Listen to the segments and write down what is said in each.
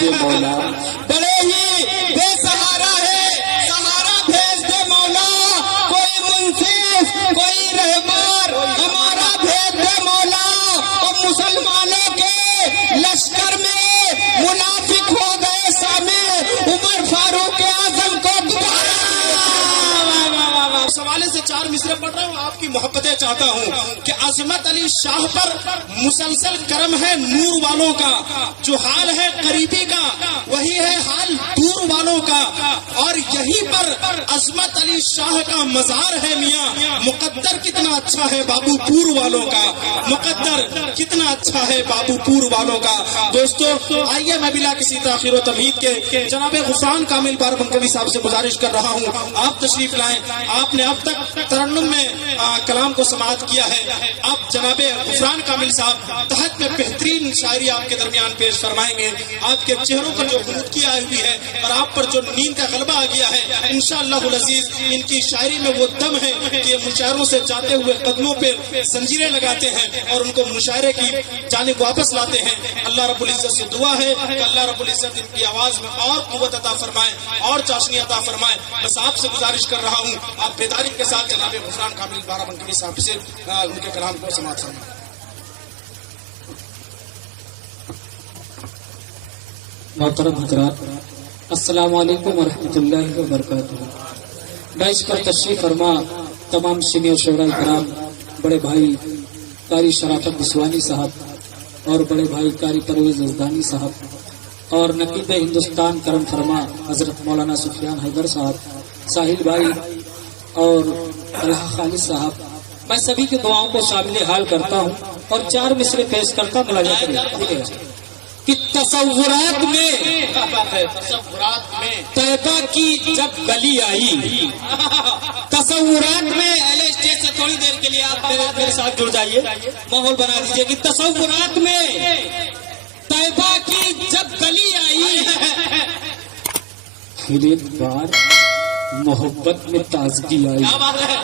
دے مولا، بڑے ہی بے سہارا ہے، سہارا بھیج دے مولا، کوئی منصف کوئی رہبر ہمارا بھیج دے مولا۔ اور مسلمانوں کے لشکر میں منافق ہو گئے شامل، عمر فاروق اعظم کو دوبارہ۔ سوالے سے 4 مصرے پڑھ رہا ہوں، آپ کی محبتیں چاہتا ہوں کہ عظمت علی شاہ پر مسلسل کرم ہے نور والوں کا، جو حال ہے قریبی کا وہی ہے حال دور والوں کا، اور یہیں پر عظمت علی شاہ کا مزار ہے میاں۔ مقدر کتنا اچھا ہے بابو پور والوں کا، مقدر کتنا اچھا ہے بابو پور والوں کا۔ دوستو آئیے میں بلا کسی تاخیر و تمہید کے جناب غفران کامل باربنکوی صاحب سے گزارش کر رہا ہوں آپ تشریف لائیں۔ آپ نے اب تک ترنم میں کلام کو سماعت کیا ہے، اب جناب غفران کامل صاحب تحت میں بہترین شاعری آپ کے درمیان پیش فرمائیں گے۔ آپ کے چہروں پر جو خنودگی آئی ہوئی ہے اور آپ پر جو نیند کا غلبہ آ گیا ہے، انشاءاللہ العزیز ان کی شاعری میں وہ دم ہے کہ یہ مشاعروں سے جاتے ہوئے قدموں پہ زنجیریں لگاتے ہیں اور ان کو مشاعرے کی جانب واپس لاتے ہیں۔ اللہ رب العزت سے دعا ہے کہ اللہ رب العزت ان کی آواز میں اور قوت عطا فرمائے اور چاشنی عطا فرمائے۔ بس آپ سے گزارش کر رہا ہوں آپ بیداری کے ساتھ جناب غفران کامل باربنکوی صاحب سے ان کے کلام کو سماعت فرمائیں۔ محترم حضرات، السلام علیکم ورحمۃ اللہ وبرکاتہ۔ بیچ پر تشریف فرما تمام سینئر شعراء کرام، بڑے بھائی قاری شرافت بسوانی صاحب اور بڑے بھائی قاری پرویز یزدانی صاحب اور نقیب ہندوستان کرم فرما حضرت مولانا سفیان حیدر صاحب، ساحل بھائی اور طلحہ خالد صاحب، میں سبھی کی دعاؤں کو شامل حال کرتا ہوں اور 4 مصرے پیش کرتا ملاحظہ کریں کہ تصورات میں طیبہ کی جب گلی آئی، تصورات میں اہل اسٹیج سے تھوڑی دیر کے لیے آپ میرے ساتھ جڑ جائیے، ماحول بنا دیجیے کہ تصورات میں طیبہ کی جب گلی آئی، پھر ایک بار محبت میں تازگی آئی۔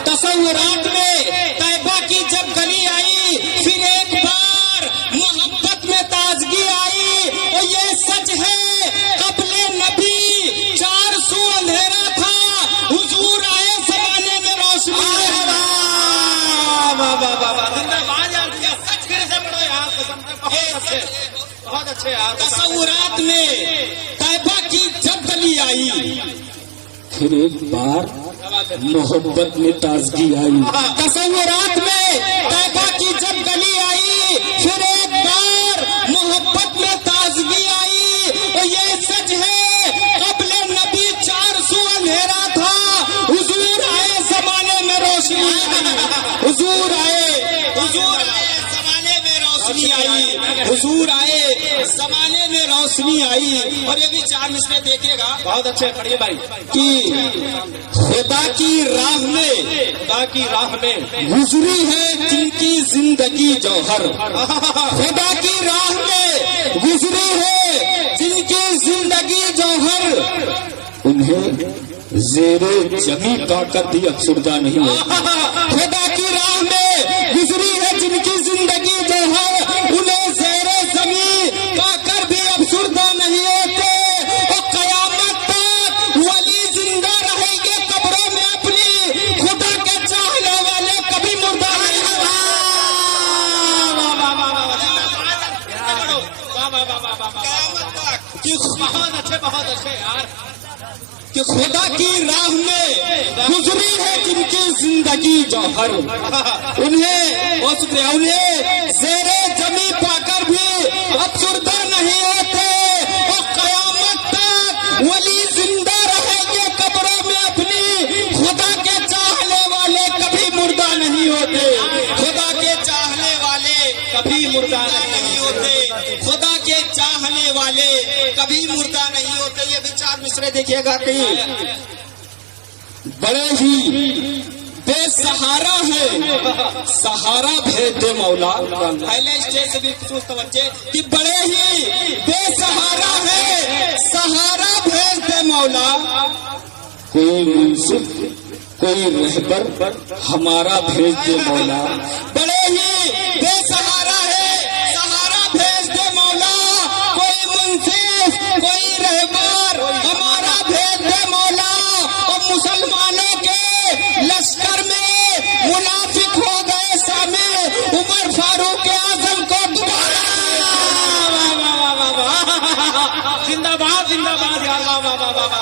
تصورات میں طیبہ کی جب گلی آئی، پھر ایک بار محبت میں تازگی آئی، اور یہ سچ ہے قبل نبی 400 اندھیرا تھا، حضور آئے زمانے میں روشنی تصورات میں طیبہ کی جب گلی آئی، پھر ایک بار محبت میں تازگی آئی۔ تصورات میں طیبہ کی جب گلی آئی، پھر ایک بار محبت میں تازگی آئی، اور یہ سچ ہے قبل نبی 400 اندھیرا تھا، حضور آئے زمانے میں روشنی آئی، حضور آئے زمانے میں روشنی آئی، حضور آئے زمانے میں روشنی آئی۔ اور یہ بھی 4 مصرے دیکھیے گا، بہت اچھے پڑھیے بھائی، کہ خدا کی راہ میں گزری ہے جن کی زندگی جوہر، خدا کی راہ میں گزری ہے جن کی زندگی جوہر، انہیں زیر جمی پا کر بھی افسردہ نہیں ہے۔ خدا کی راہ میں گزری ہے جن کی زندگی جوہر، انہیں زیر زمین پا کر بھی افسردہ نہیں ہوتے، اور قیامت تک ولی زندہ رہیں گے قبروں میں اپنی، خدا کے چاہنے والے کبھی مردہ نہیں ہوتے۔ بہت اچھے یار، کہ خدا کی راہ میں گزری ہے جن کی زندگی جوہر، انہیں زیر زمین پا کر بھی افسردہ نہیں ہوتے، اور قیامت تک ولی زندہ رہیں گے قبروں میں اپنی، خدا کے چاہنے والے کبھی مردہ نہیں ہوتے، خدا کے چاہنے والے کبھی مردہ نہیں ہوتے، خدا کے چاہنے والے کبھی مردہ نہیں ہوتے۔ یہ بھی 4 مصرے دیکھیے گا کہ بڑے ہی بے سہارا ہے، سہارا بھیج دے مولا، پہلے اسٹیج سے بھی خصوص توجہ کہ بڑے ہی بے سہارا ہے، سہارا بھیج دے مولا، کوئی منصف کوئی رہبر ہمارا بھیج دے مولا، بڑے ہی بے سہارا ہے، سہارا بھیج دے مولا، کوئی منصف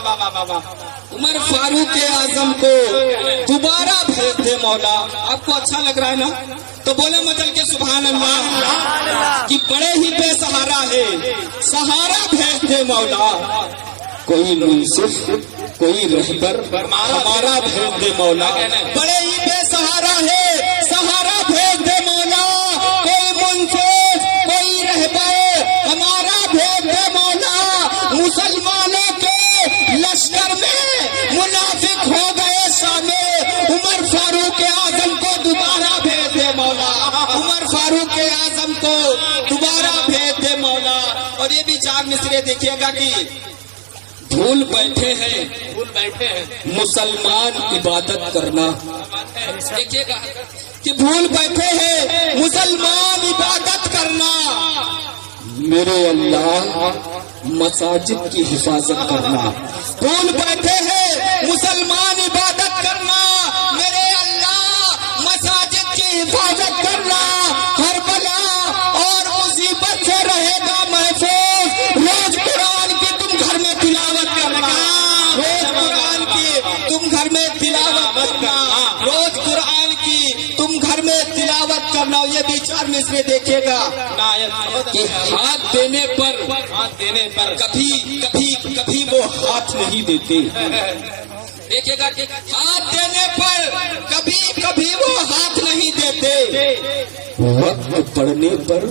عمر فاروق اعظم کو دوبارہ بھیج دے مولا. آپ کو اچھا لگ رہا ہے نا؟ تو بولے مچل کے سبحان اللہ کہ بڑے ہی بے سہارا ہے, سہارا بھیج دے مولا. کوئی منصف کوئی رہبر ہمارا بھیج دے مولا. بڑے ہی بے سہارا ہے, سہارا بھیج دے مولا. کوئی منصف کوئی رہبر ہمارا بھیج دے مولا. مسلمانوں کے لشکر میں منافق ہو گئے شامل, عمر فاروق اعظم کو دوبارہ بھیج دے مولا. عمر فاروق اعظم کو دوبارہ بھیج دے مولا. اور یہ بھی 4 مصرے دیکھیے گا کہ بھول بیٹھے ہیں مسلمان عبادت کرنا. دیکھیے گا کہ بھول بیٹھے ہیں مسلمان عبادت کرنا. میرے اللہ مساجد کی حفاظت کرنا. بھول بیٹھے ہیں مسلمان عبادت کرنا. میرے اللہ مساجد کی حفاظت کرنا. ہر بلا اور مصیبت سے رہے گا محفوظ. روز قرآن کی تم گھر میں تلاوت کرنا. روز قرآن کی تم گھر میں تلاوت کرنا. روز قرآن کی تم گھر میں تلاوت کرنا. یہ بھی 4 مصرے دیکھیے گا کہ ہاتھ دینے پر کبھی وہ ہاتھ نہیں دیتے. دیکھیے گا کہ ہاتھ دینے پر کبھی وہ ہاتھ نہیں دیتے. وقت پڑنے پر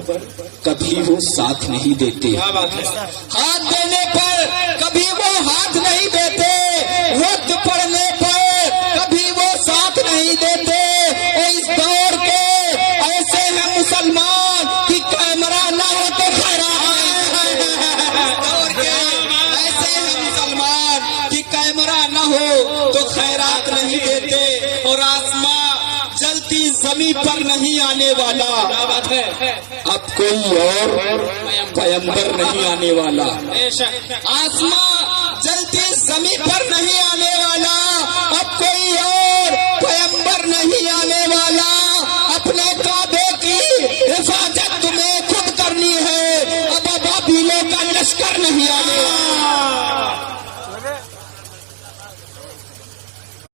کبھی وہ ساتھ نہیں دیتے. ہاتھ دینے پر کبھی وہ ہاتھ نہیں دیتے. وقت پڑنے پر کبھی وہ ساتھ نہیں دیتے. اس دور کے ایسے ہیں مسلمان کہ کیمرہ نہ ہو تو خیرات. دور کے ایسے ہیں مسلمان کہ کیمرہ نہ ہو تو خیرات نہیں دیتے. اور آسمان جلتی زمین پر نہیں آنے والا. اب کوئی اور پیغمبر نہیں آنے والا. آسمان جلتی زمین پر نہیں آنے والا.